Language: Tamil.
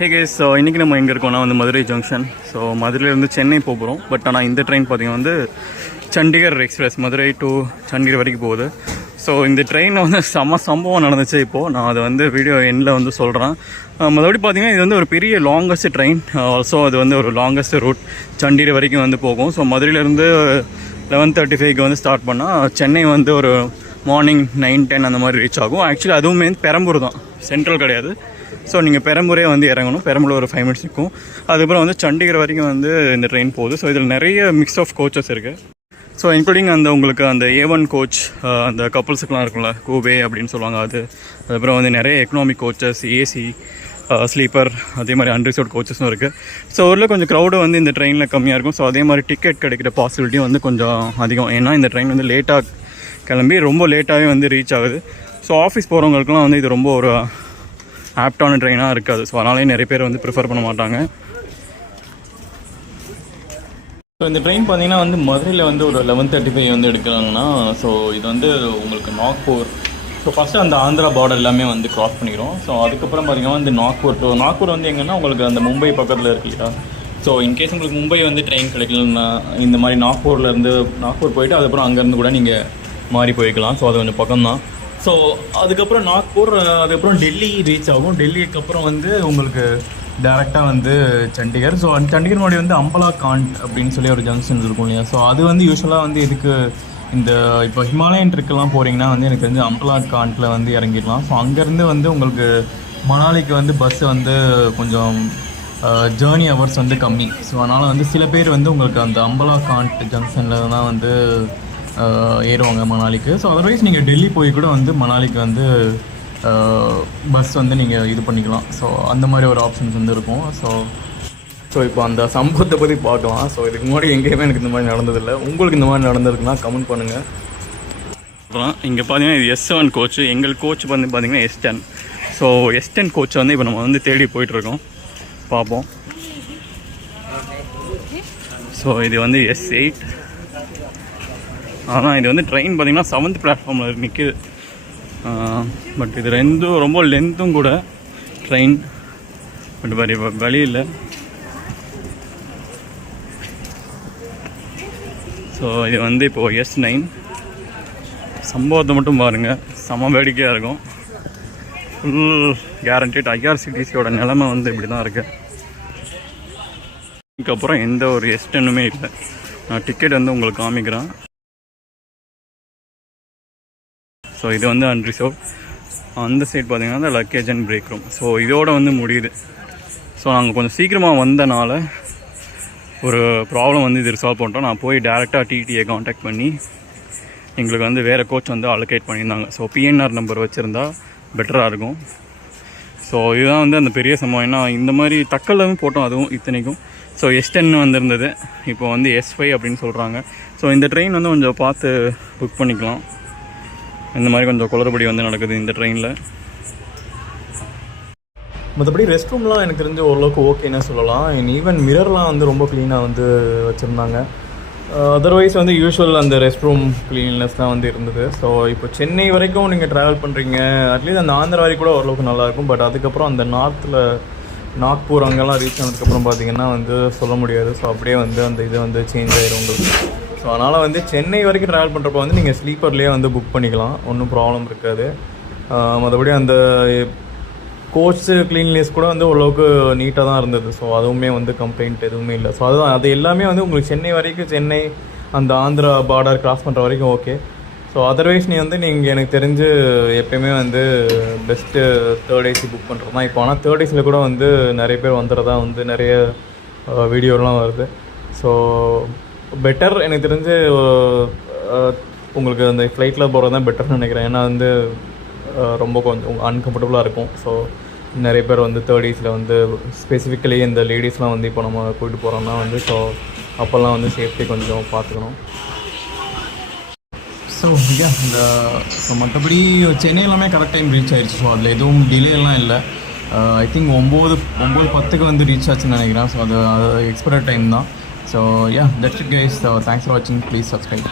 ஹே கேஸ், இன்றைக்கி நம்ம எங்கே இருக்கோம்னா வந்து மதுரை ஜங்ஷன். ஸோ மதுரையிலேருந்து சென்னை போகிறோம். பட் ஆனால் இந்த ட்ரெயின் பார்த்திங்கன்னா வந்து சண்டிகர் எக்ஸ்பிரஸ் மதுரை டு சண்டிகர் வரைக்கும் போகுது. ஸோ இந்த ட்ரெயினில் வந்து சம்பவம் நடந்துச்சு. இப்போது நான் அதை வந்து வீடியோ எண்டில் வந்து சொல்கிறேன். மறுபடி பார்த்திங்கன்னா இது வந்து ஒரு பெரிய லாங்கஸ்ட் ட்ரெயின். ஆல்சோ அது வந்து ஒரு லாங்கஸ்ட் ரூட் சண்டிகர் வரைக்கும் வந்து போகும். ஸோ மதுரையிலேருந்து 11:35க்கு வந்து ஸ்டார்ட் பண்ணால் சென்னை வந்து ஒரு மார்னிங் 9-10 அந்த மாதிரி ரீச் ஆகும். ஆக்சுவலி அதுவுமே பெரம்பூர் தான், சென்ட்ரல் கிடையாது. ஸோ நீங்கள் பெரம்பூரே வந்து இறங்கணும். பெரம்பூரில் ஒரு 5 minutes இருக்கும். அதுக்கப்புறம் வந்து சண்டிகர் வரைக்கும் வந்து இந்த ட்ரெயின் போகுது. ஸோ இதில் நிறைய மிக்ஸ் ஆஃப் கோச்சஸ் இருக்குது. ஸோ இன்க்ளூடிங் அந்த உங்களுக்கு அந்த A1 கோச், அந்த கப்புள்ஸுக்கெலாம் இருக்கும்ல, கூபே அப்படின்னு சொல்லுவாங்க அது. அதுக்கப்புறம் வந்து நிறைய எக்கனாமிக் கோச்சஸ், ஏசி, ஸ்லீப்பர், அதே மாதிரி அன்ரிசர்வ்ட் கோச்சஸும் இருக்குது. ஸோ ஊரில் கொஞ்சம் க்ரௌடு வந்து இந்த ட்ரெயினில் கம்மியாக இருக்கும். ஸோ அதே மாதிரி டிக்கெட் கிடைக்கிற பாசிபிலிட்டியும் வந்து கொஞ்சம் அதிகம். ஏன்னா இந்த ட்ரெயின் வந்து லேட்டாக கிளம்பி ரொம்ப லேட்டாகவே வந்து ரீச் ஆகுது. ஸோ ஆஃபீஸ் போகிறவங்களுக்குலாம் வந்து இது ரொம்ப ஒரு ஆப்டான ட்ரெயினாக இருக்காது. ஸோ அதனாலே நிறைய பேர் வந்து ப்ரிஃபர் பண்ண மாட்டாங்க. ஸோ இந்த ட்ரெயின் பார்த்திங்கன்னா வந்து மதுரையில் வந்து ஒரு 11:35 வந்து எடுக்கிறாங்கன்னா, ஸோ இது வந்து உங்களுக்கு நாக்பூர், ஸோ ஃபஸ்ட்டு அந்த ஆந்திரா பார்டர் எல்லாமே வந்து க்ராஸ் பண்ணிக்கிறோம். ஸோ அதுக்கப்புறம் பார்த்திங்கன்னா வந்து நாக்பூர் வந்து எங்கன்னா உங்களுக்கு அந்த மும்பை பக்கத்தில் இருக்கு இல்லையா. ஸோ இன்கேஸ் உங்களுக்கு மும்பை வந்து ட்ரெயின் கிடைக்கலன்னா இந்த மாதிரி நாக்பூர் போயிட்டு அதுக்கப்புறம் அங்கேருந்து கூட நீங்கள் மாறி போய்க்கலாம். ஸோ அது கொஞ்சம் பக்கம்தான். ஸோ அதுக்கப்புறம் நாக்பூர், அதுக்கப்புறம் டெல்லி ரீச் ஆகும். டெல்லிக்கு அப்புறம் வந்து உங்களுக்கு டேரெக்டாக வந்து சண்டிகர். ஸோ சண்டிகர் முன்னாடி வந்து அம்பலா காண்ட் அப்படின்னு சொல்லி ஒரு ஜங்ஷன் இருக்கும் இல்லையா. ஸோ அது வந்து யூஸ்வலாக வந்து இதுக்கு இந்த இப்போ ஹிமாலயன் ட்ரிக்கெல்லாம் போகிறீங்கன்னா வந்து எனக்கு தெரிஞ்சு அம்பலா காண்டில் வந்து இறங்கிடலாம். ஸோ அங்கேருந்து வந்து உங்களுக்கு மணாலிக்கு வந்து பஸ்ஸு வந்து கொஞ்சம் ஜேர்னி ஹவர்ஸ் வந்து கம்மி. ஸோ அதனால் வந்து சில பேர் வந்து உங்களுக்கு அந்த அம்பலா காண்ட் ஜங்ஷனில் தான் வந்து ஏறுவாங்க மணாலிக்கு. ஸோ அதர்வைஸ் நீங்கள் டெல்லி போய் கூட வந்து மணாலிக்கு வந்து பஸ் வந்து நீங்கள் இது பண்ணிக்கலாம். ஸோ அந்த மாதிரி ஒரு ஆப்ஷன்ஸ் வந்து இருக்கும். ஸோ இப்போ அந்த சம்பவத்தை பற்றி பார்க்கலாம். ஸோ இதுக்கு முன்னாடி எங்கேயுமே எனக்கு இந்த மாதிரி நடந்ததில்லை. உங்களுக்கு இந்த மாதிரி நடந்திருக்குன்னா கமெண்ட் பண்ணுங்கள். அப்புறம் இங்கே பார்த்தீங்கன்னா இது S7 கோச்சு. எங்கள் கோச் வந்து பார்த்திங்கன்னா S10. ஸோ S10 கோச்சை வந்து இப்போ நம்ம வந்து தேடி போயிட்டுருக்கோம். பார்ப்போம். ஸோ இது வந்து S8. ஆனால் இது வந்து ட்ரெயின் பார்த்திங்கன்னா 7th பிளாட்ஃபார்மில் நிற்கிது. பட் இது ரொம்ப லென்த்தும் கூட ட்ரெயின். பட் வழி இல்லை. ஸோ இது வந்து இப்போது S9. சம்பவத்தை மட்டும் பாருங்கள், செம வேடிக்கையாக இருக்கும். Full guaranteed. IRCTCயோட நிலைமை வந்து இப்படி தான் இருக்குது. இதுக்கப்புறம் எந்த ஒரு S10மே இல்லை. நான் டிக்கெட் வந்து உங்களுக்கு காமிக்கிறேன். ஸோ இது வந்து அன்ரிசர்வ். அந்த சைட் பார்த்திங்கன்னா அந்த luggage and break room. So இதோடு வந்து முடியுது. ஸோ நாங்கள் கொஞ்சம் சீக்கிரமாக வந்தனால ஒரு ப்ராப்ளம் வந்து இது ரிசால்வ் பண்ணிட்டோம். நான் போய் டேரெக்டாக டிடியை காண்டாக்ட் பண்ணி எங்களுக்கு வந்து வேறு கோச் வந்து அலோகேட் பண்ணியிருந்தாங்க. ஸோ PNR நம்பர் வச்சுருந்தா பெட்டராக இருக்கும். ஸோ இதுதான் வந்து அந்த பெரிய சம்பவம். ஏன்னா இந்த மாதிரி தக்கல்லவும் போட்டோம், அதுவும் இத்தனைக்கும். ஸோ S10 வந்துருந்தது, இப்போ வந்து S5 அப்படின்னு சொல்கிறாங்க. ஸோ இந்த ட்ரெயின் வந்து கொஞ்சம் பார்த்து புக் பண்ணிக்கலாம். இந்த மாதிரி கொஞ்சம் குளறுபடி வந்து நடக்குது இந்த ட்ரெயினில். மற்றபடி ரெஸ்ட் ரூம்லாம் எனக்கு தெரிஞ்ச ஓரளவுக்கு ஓகேன்னு சொல்லலாம். ஈவன் மிரர்லாம் வந்து ரொம்ப க்ளீனாக வந்து வச்சுருந்தாங்க. அதர்வைஸ் வந்து யூஸ்வல் அந்த ரெஸ்ட் ரூம் க்ளீன்லெஸ் தான் வந்து இருந்தது. ஸோ இப்போ சென்னை வரைக்கும் நீங்கள் ட்ராவல் பண்ணுறீங்க, அட்லீஸ்ட் அந்த ஆந்திரா வரைக்கும் கூட ஓரளவுக்கு நல்லாயிருக்கும். பட் அதுக்கப்புறம் அந்த நார்த்தில் நாக்பூர் அங்கெல்லாம் ரீச் ஆனதுக்கப்புறம் பார்த்திங்கன்னா வந்து சொல்ல முடியாது. ஸோ அப்படியே வந்து அந்த இது வந்து சேஞ்ச் ஆகிடும் உங்களுக்கு. ஸோ அதனால் வந்து சென்னை வரைக்கும் ட்ராவல் பண்ணுறப்போ வந்து நீங்கள் ஸ்லீப்பர்லேயே வந்து புக் பண்ணிக்கலாம், ஒன்றும் ப்ராப்ளம் இருக்காது. மற்றபடி அந்த கோச்சு க்ளீன்லினஸ் கூட வந்து ஓரளவுக்கு நீட்டாக தான் இருந்தது. ஸோ அதுவுமே வந்து கம்ப்ளைண்ட் எதுவுமே இல்லை. ஸோ அது எல்லாமே வந்து உங்களுக்கு சென்னை வரைக்கும், சென்னை அந்த ஆந்திரா பார்டர் கிராஸ் பண்ணுற வரைக்கும் ஓகே. ஸோ அதர்வைஸ் நீங்கள் எனக்கு தெரிஞ்சு எப்போயுமே வந்து பெஸ்ட்டு 3rd AC புக் பண்ணுறது தான். இப்போ ஆனால் 3rd ACயில் கூட வந்து நிறைய பேர் வந்துடுறதா வந்து நிறைய வீடியோலாம் வருது. ஸோ பெட்டர் எனக்கு தெரிஞ்சு உங்களுக்கு அந்த ஃப்ளைட்டில் போகிறது தான் பெட்டர்னு நினைக்கிறேன். ஏன்னா வந்து ரொம்ப கொஞ்சம் அன்கம்ஃபர்டபுளாக இருக்கும். ஸோ நிறைய பேர் வந்து 3rd ACயில் வந்து ஸ்பெசிஃபிக்கலி இந்த லேடிஸ்லாம் வந்து இப்போ நம்ம போயிட்டு போகிறோம்னா வந்து ஸோ அப்போல்லாம் வந்து சேஃப்டி கொஞ்சம் பார்த்துக்கணும். ஸோ மற்றபடி சென்னை எல்லாமே கரெக்ட் டைம் ரீச் ஆகிடுச்சு. ஸோ அதில் எதுவும் டிலேலாம் இல்லை. ஐ திங்க் 9:10க்கு வந்து ரீச் ஆச்சுன்னு நினைக்கிறேன். ஸோ அது எக்ஸ்பெக்டட் டைம் தான். So yeah, that's it guys. So thanks for watching. Please subscribe.